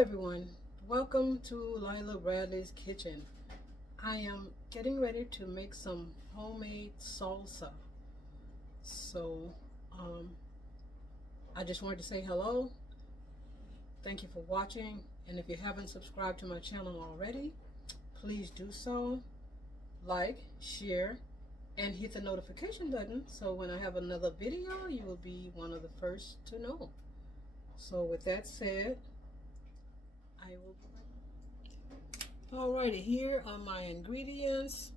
everyone, welcome to Lila Bradley's kitchen. I am getting ready to make some homemade salsa. So I just wanted to say hello. Thank you for watching, and if you haven't subscribed to my channel already, please do so. Like, share, and hit the notification button so when I have another video you will be one of the first to know. So with that said, I will. Alrighty, here are my ingredients.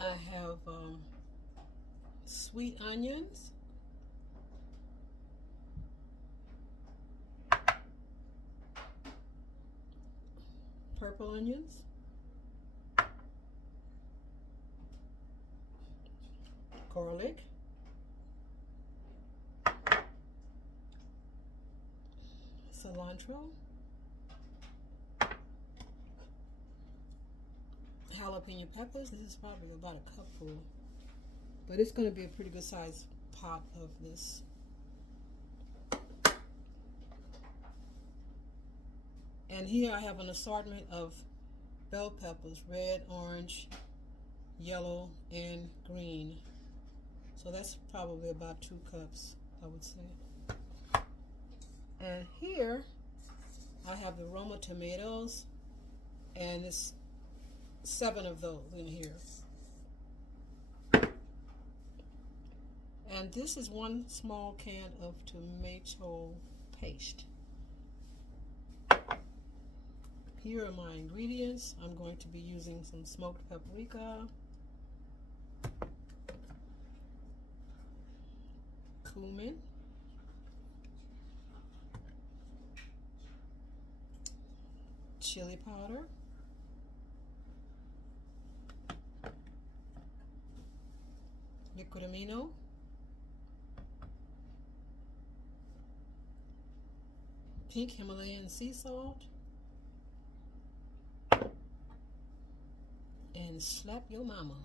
I have sweet onions, purple onions, garlic, cilantro, jalapeno peppers. This is probably about a cupful, but it's going to be a pretty good sized pot of this. And here I have an assortment of bell peppers, red, orange, yellow, and green. So that's probably about 2 cups, I would say. And here I have the Roma tomatoes, and it's 7 of those in here. And this is 1 small can of tomato paste. Here are my ingredients. I'm going to be using some smoked paprika, cumin, chili powder, liquid amino, pink Himalayan sea salt, and slap your mama.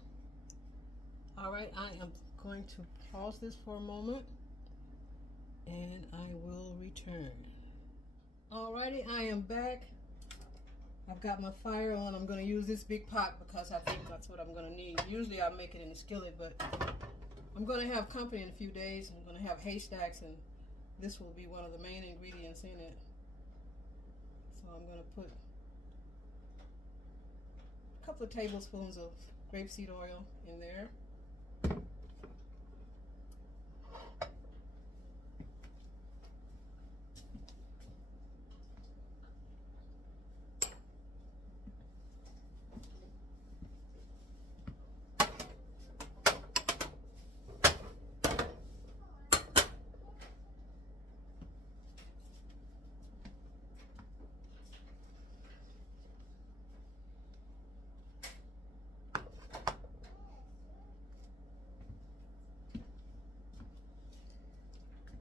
Alright, I am going to pause this for a moment and I will return. Alrighty, I am back. I've got my fire on. I'm going to use this big pot because I think that's what I'm going to need. Usually I make it in a skillet, but I'm going to have company in a few days. I'm going to have haystacks, and this will be one of the main ingredients in it. So I'm going to put a couple of tablespoons of grapeseed oil in there.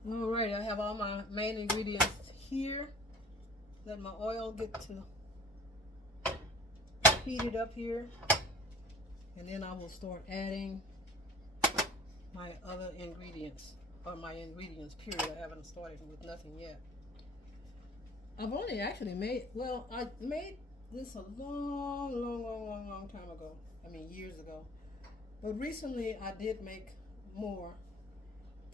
Alright, I have all my main ingredients here. Let my oil get to heated up here, and then I will start adding my other ingredients, or my ingredients period. I haven't started with nothing yet. I've only actually made, well, I made this a long time ago. I mean years ago. But recently I did make more,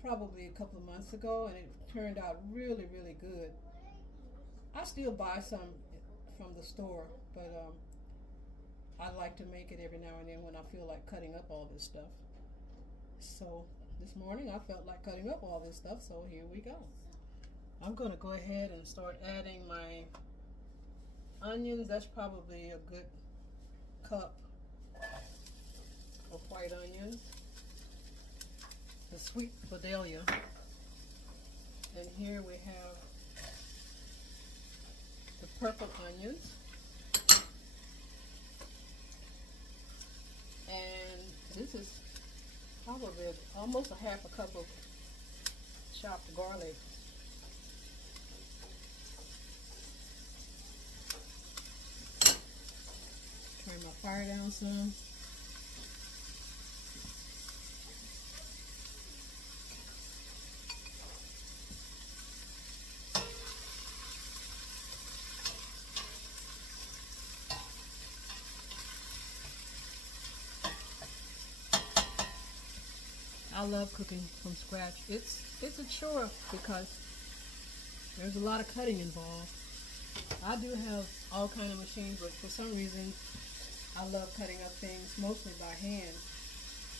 probably a couple of months ago, and it turned out really good. I still buy some from the store, but I like to make it every now and then when I feel like cutting up all this stuff. So this morning I felt like cutting up all this stuff, so here we go. I'm going to go ahead and start adding my onions. That's probably a good cup of white onions, the sweet Vidalia, and here we have the purple onions, and this is probably almost a half a cup of chopped garlic. Turn my fire down some. I love cooking from scratch. It's a chore because there's a lot of cutting involved. I do have all kind of machines, but for some reason I love cutting up things mostly by hand.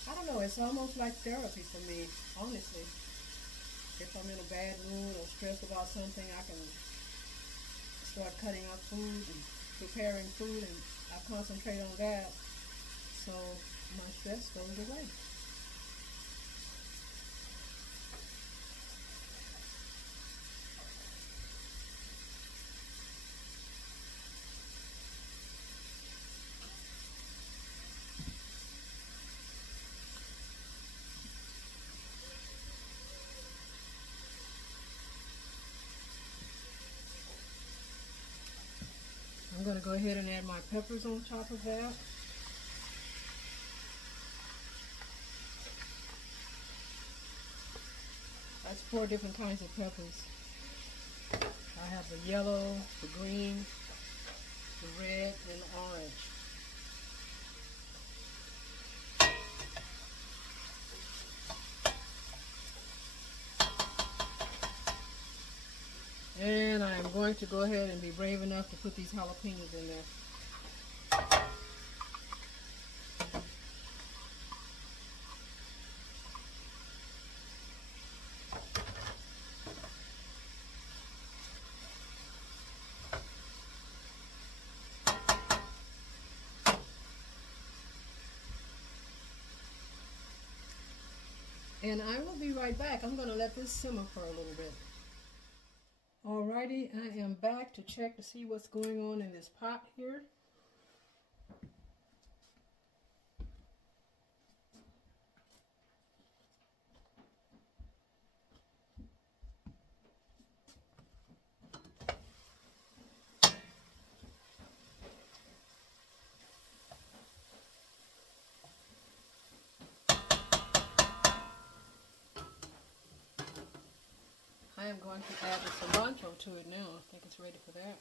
I don't know, it's almost like therapy for me, honestly. If I'm in a bad mood or stressed about something, I can start cutting up food and preparing food, and I concentrate on that, so my stress goes away. I'm going to go ahead and add my peppers on top of that. That's 4 different kinds of peppers. I have the yellow, the green, the red, and the orange. And I'm going to go ahead and be brave enough to put these jalapenos in there. And I will be right back. I'm going to let this simmer for a little bit. Alrighty, I am back to check to see what's going on in this pot here. I am going to add the cilantro to it now. I think it's ready for that.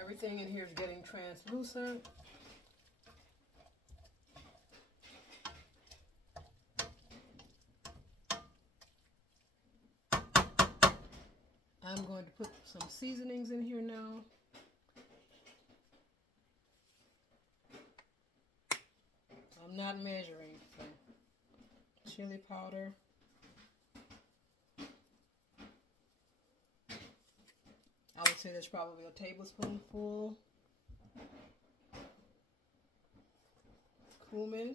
Everything in here is getting translucent. I'm going to put some seasonings in here now. I'm not measuring, so chili powder. I would say there's probably a tablespoonful. Cumin.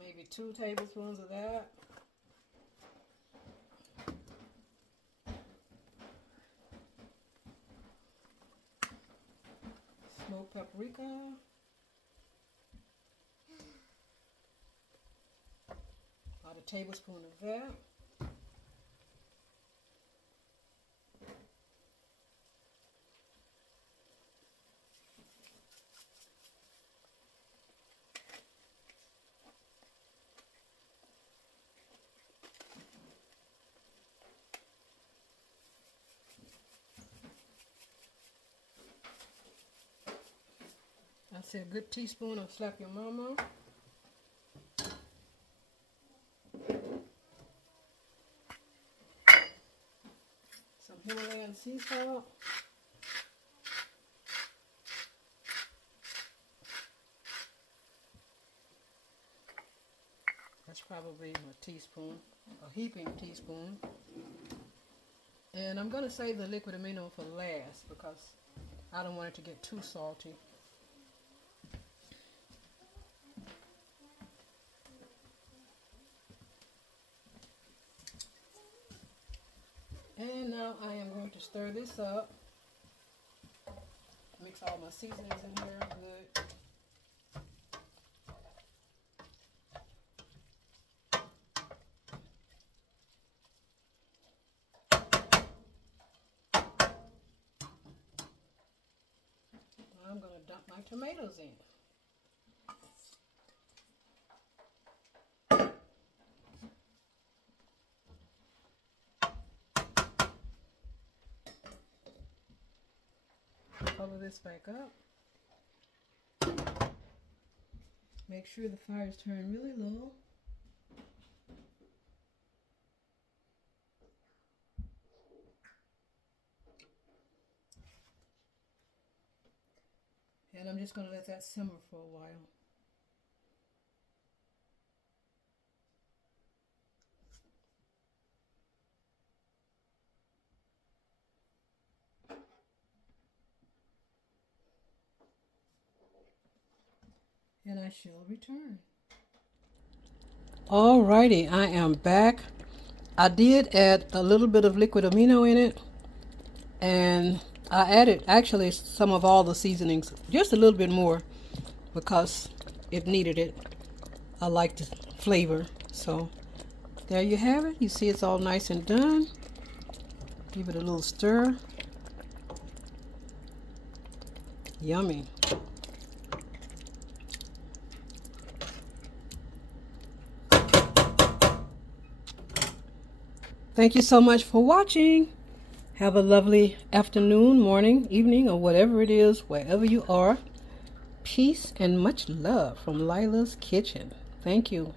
Maybe 2 tablespoons of that. Smoked paprika. About a tablespoon of that. I'd say a good teaspoon of Slap Your Mama. Some Himalayan sea salt. That's probably a teaspoon, a heaping teaspoon. And I'm going to save the liquid amino for last because I don't want it to get too salty. And now I am going to stir this up. mix all my seasonings in here good. I'm going to dump my tomatoes in. Cover this back up. Make sure the fire is turned really low. And I'm just going to let that simmer for a while. And I shall return. Alrighty, I am back. I did add a little bit of liquid amino in it, and I added actually some of all the seasonings, just a little bit more because it needed it. I like the flavor. So there you have it. You see it's all nice and done. Give it a little stir. Yummy. Thank you so much for watching. Have a lovely afternoon, morning, evening, or whatever it is, wherever you are. Peace and much love from Lila's Kitchen. Thank you.